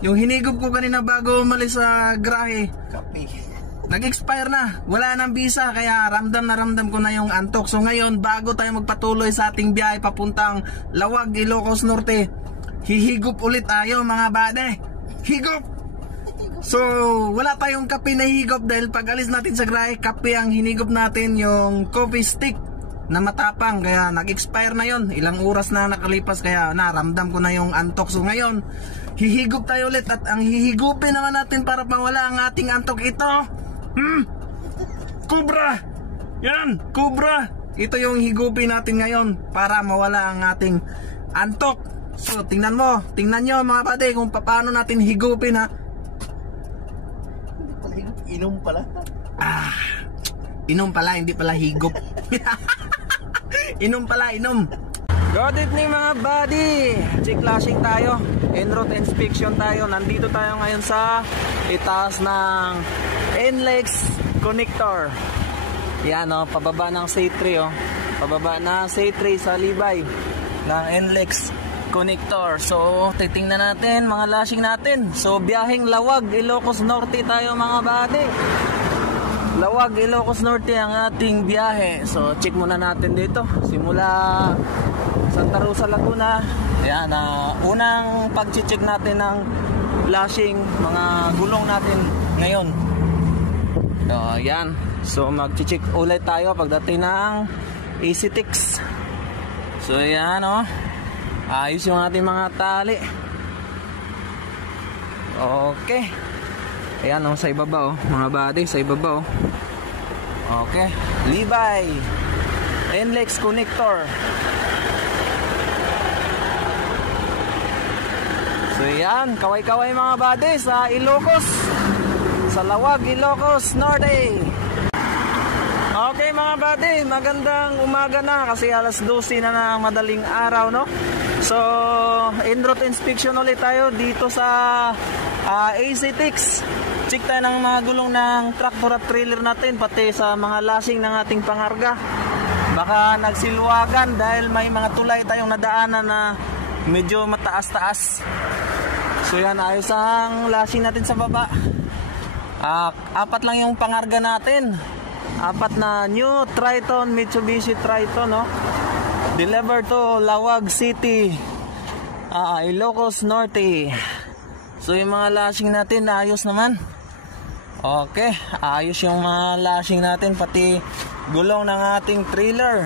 Yung hinigop ko kanina bago umalis sa grahe, Kape. nag-expire na. Wala nang visa, kaya ramdam na ramdam ko na yung antok. So ngayon, bago tayo magpatuloy sa ating biyahe papuntang Lawag, Ilocos Norte, hihigop ulit tayo mga bade. Higop! So wala tayong kape na higop dahil pag alis natin sa grahe, kape ang hinigop natin, yung coffee stick na matapang, kaya nag-expire na yon. Ilang oras na nakalipas, kaya naramdam ko na yung antok. So ngayon, hihigop tayo ulit, at ang hihigupin naman natin para mawala ang ating antok ito, Cobra. Yan, Cobra. Ito yung higupin natin ngayon para mawala ang ating antok. So tingnan mo, tingnan nyo mga pade kung paano natin higupin, ha. Hindi pala higop, inom pala. Inom pala, hindi pala higop. Inom pala, inom. Good evening mga buddy. Check flashing tayo, en-route inspection tayo. Nandito tayo ngayon sa itaas ng NLEX connector. Yan o, pababa ng C3 o. Pababa na C3 sa Libay ng NLEX connector. So titingnan natin mga lashing natin. So biyaheng Lawag, Ilocos Norte tayo mga buddy. Lawag, Ilocos Norte ang ating biyahe. So check muna natin dito. Simula Santa Rosa, Laguna. Ayan, unang pag-check natin ng flashing, mga gulong natin ngayon. So ayan. So mag-check ulit tayo pagdating ng EasyTix. So ayan o. Ayos yung ating mga tali. Okay. Ayan o, sa ibaba o, mga buddy, sa ibaba o. Okay, Libay NLEX connector. So yan, kaway-kaway mga buddy sa Ilocos, sa Lawag, Ilocos Norte. Okay mga buddy, magandang umaga na kasi alas 12 na ng madaling araw, no? So en-route inspection ulit tayo dito sa EasyTix. Check tayo ng mga gulong ng tractor at trailer natin, pati sa mga lasing ng ating pangarga. Baka nagsilwagan dahil may mga tulay tayong nadaanan na medyo mataas-taas. So yan, ayos ang lasing natin sa baba. Apat lang yung pangarga natin. Apat na new Triton, Mitsubishi Triton, no? Delivered to Lawag City, Ilocos Norte. So yung mga lashing natin ayos naman. Okay, ayos yung mga lashing natin, pati gulong ng ating trailer.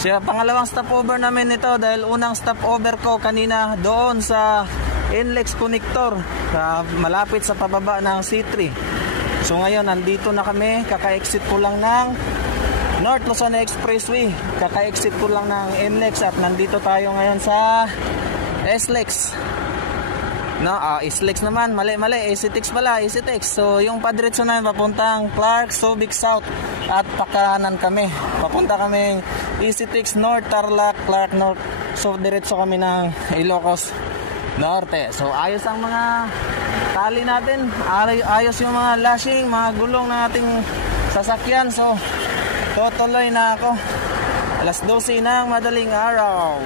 So pangalawang stopover namin ito dahil unang stopover ko kanina doon sa NLEX connector, malapit sa pababa ng C3. So ngayon nandito na kami, kaka-exit ko lang ng North Luzon Expressway. Kaka-exit ko lang ng NLEX at nandito tayo ngayon sa SLEX. No, SLEX naman, mali, EasyTix pala, EasyTix. So yung padiretso namin papuntang Clark, Subic South, at pakanan kami. Papunta kami EasyTix North, Tarlac, Clark North. So diretso kami ng Ilocos Norte. So ayos ang mga tali natin, ayos yung mga lashing, mga gulong ng ating sasakyan. So tutuloy na ako. Alas 12 ng madaling araw.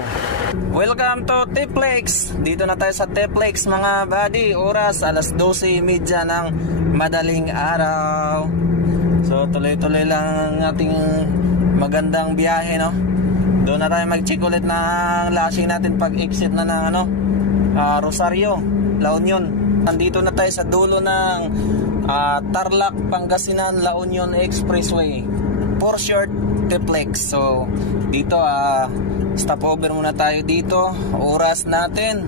Welcome to Tiplex. Dito na tayo sa Tiplex mga buddy. Oras alas 12:30 ng madaling araw. So tuloy-tuloy lang ang ating magandang biyahe, no? Doon na tayo mag-check ulit ng lashing natin pag exit na ng Rosario, La Union. Nandito na tayo sa dulo ng Tarlac, Pangasinan, La Union Expressway. For short, Tiplex. So dito stopover muna tayo dito. Oras natin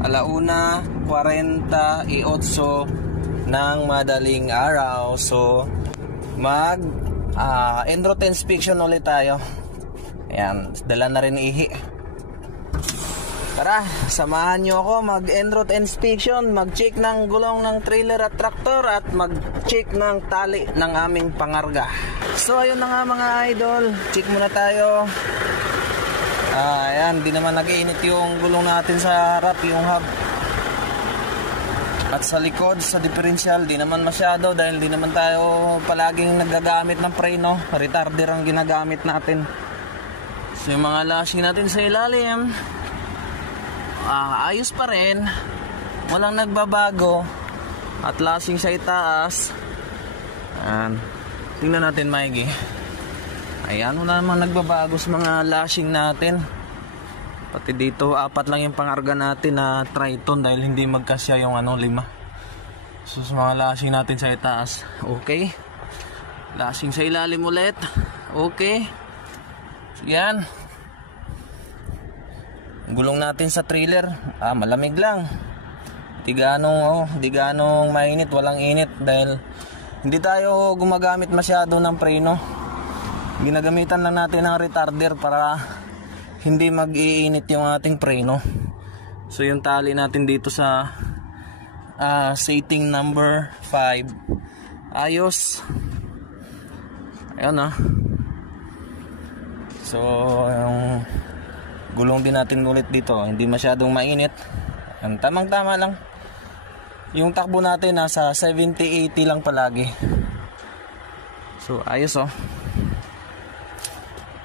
1:48 ng madaling araw. So mag en-route inspection ulit tayo. Ayan, dala na rin ihi. Tara, samahan nyo ako mag en-route inspection, mag-check ng gulong ng trailer at tractor, at mag-check ng tali ng aming pangarga. So ayun na nga mga idol, check muna tayo. Ayan, di naman nag-iinit yung gulong natin sa harap, yung hub. At sa likod, sa differential, di naman masyado dahil di naman tayo palaging nagagamit ng preno. Retarder ang ginagamit natin. So yung mga lashing natin sa ilalim, ayos pa rin. walang nagbabago. At lasing sa itaas. Ayan. Tingnan natin maigi. Ayan, wala namang nagbabago sa mga lashing natin. Pati dito, 4 lang yung pangarga natin na Triton dahil hindi magkasya yung 5. So sa mga lashing natin sa itaas, okay. Lashing sa ilalim ulit, okay. So yan. Gulong natin sa trailer, malamig lang. Di ganong mainit, walang init dahil hindi tayo gumagamit masyado ng preno. Ginagamitan lang natin ng retarder para hindi mag-iinit yung ating preno. So yung tali natin dito sa setting number 5 ayos. Ayan So yung gulong din natin ulit dito, hindi masyadong mainit. Tamang tama lang. Yung takbo natin nasa 70-80 lang palagi. So ayos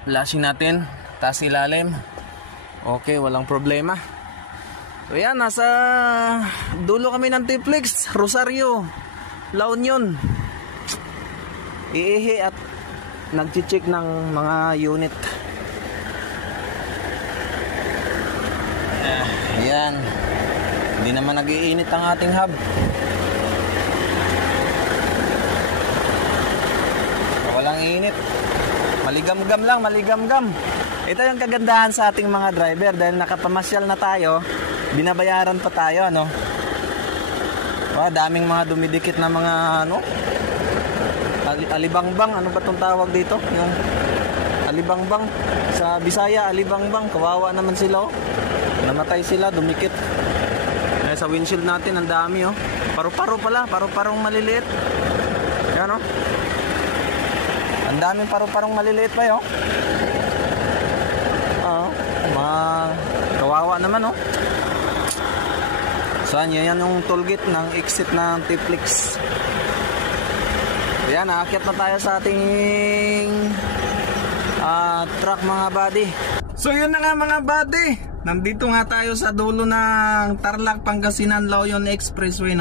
Lashing natin taas ilalim, okay, walang problema. So yan, nasa dulo kami ng T-Flex, Rosario, La Union. Iihi at nag-check ng mga unit. Ayan, hindi naman nag-iinit ang ating hub. Walang init, maligam-gam lang, maligam-gam. Ito yung kagandahan sa ating mga driver dahil nakapamasyal na tayo, binabayaran pa tayo, daming mga dumidikit na mga alibangbang, ano ba tong tawag dito? Yung alibangbang sa Bisaya, alibangbang, kawawa naman sila, namatay sila, dumikit. Sa windshield natin ang dami, paru-paro pala, paru-parong maliliit. Yan, ang daming paru-parong maliliit pa, kawawa naman, So yan yung tollgate ng exit ng T-Flex. Ayan, aakyat na tayo sa ating truck mga buddy. So yun na nga mga buddy, nandito nga tayo sa dulo ng Tarlac Pangasinan La Union Expressway,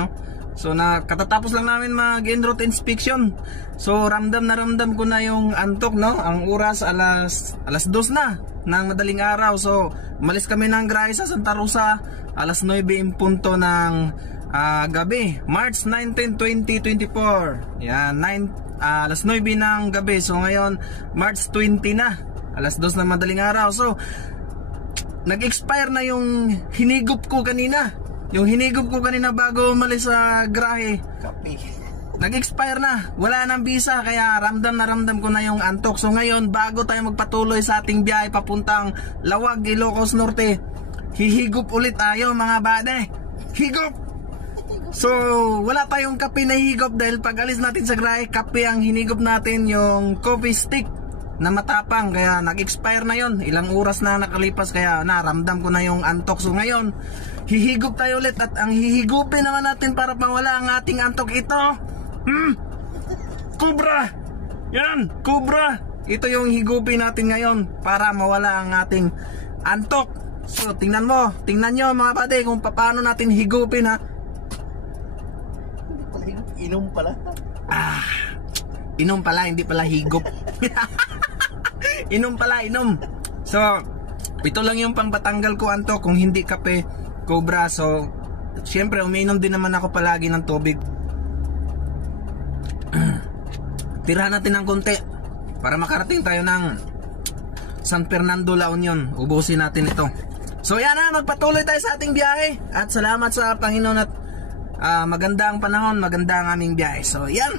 So katatapos lang namin mag-en route inspection. So ramdam ko na yung antok, Ang oras alas 2 na ng madaling araw. So umalis kami ng Grahe sa Santa Rosa alas 9 in punto ng gabi, March 19, 2024. Yan, alas 9 ng gabi. So ngayon March 20 na, alas 2 ng madaling araw. So nag-expire na yung hinigop ko kanina. Yung hinigop ko kanina bago umalis sa Grahe, nag-expire na, wala nang visa, kaya ramdam ko na yung antok. So ngayon, bago tayo magpatuloy sa ating biyahe papuntang Lawag, Ilocos Norte, hihigop ulit tayo mga bade. Higop! So wala tayong kape na higop dahil pag alis natin sa Grahe, kape ang hinigop natin, yung coffee stick na matapang, kaya nag-expire na yon. Ilang oras na nakalipas, kaya naramdam ko na yung antok. So ngayon, hihigop tayo ulit, at ang hihigupin naman natin para mawala ang ating antok, ito Cobra. Yan, Cobra. Ito yung higupin natin ngayon para mawala ang ating antok. So tingnan nyo mga pate kung paano natin higupin, Inom pala. Inom pala, hindi pala higop. Inom pala, inom. So ito lang yung pangpatanggal ko antok, kung hindi kape, Cobra. So syempre umiinom din naman ako palagi ng tubig. Tirahan natin ng konti para makarating tayo ng San Fernando, La Union. Ubusin natin ito. So yan na, magpatuloy tayo sa ating biyahe. At salamat sa Panginoon at magandang panahon, magandang aming biyahe. So yan.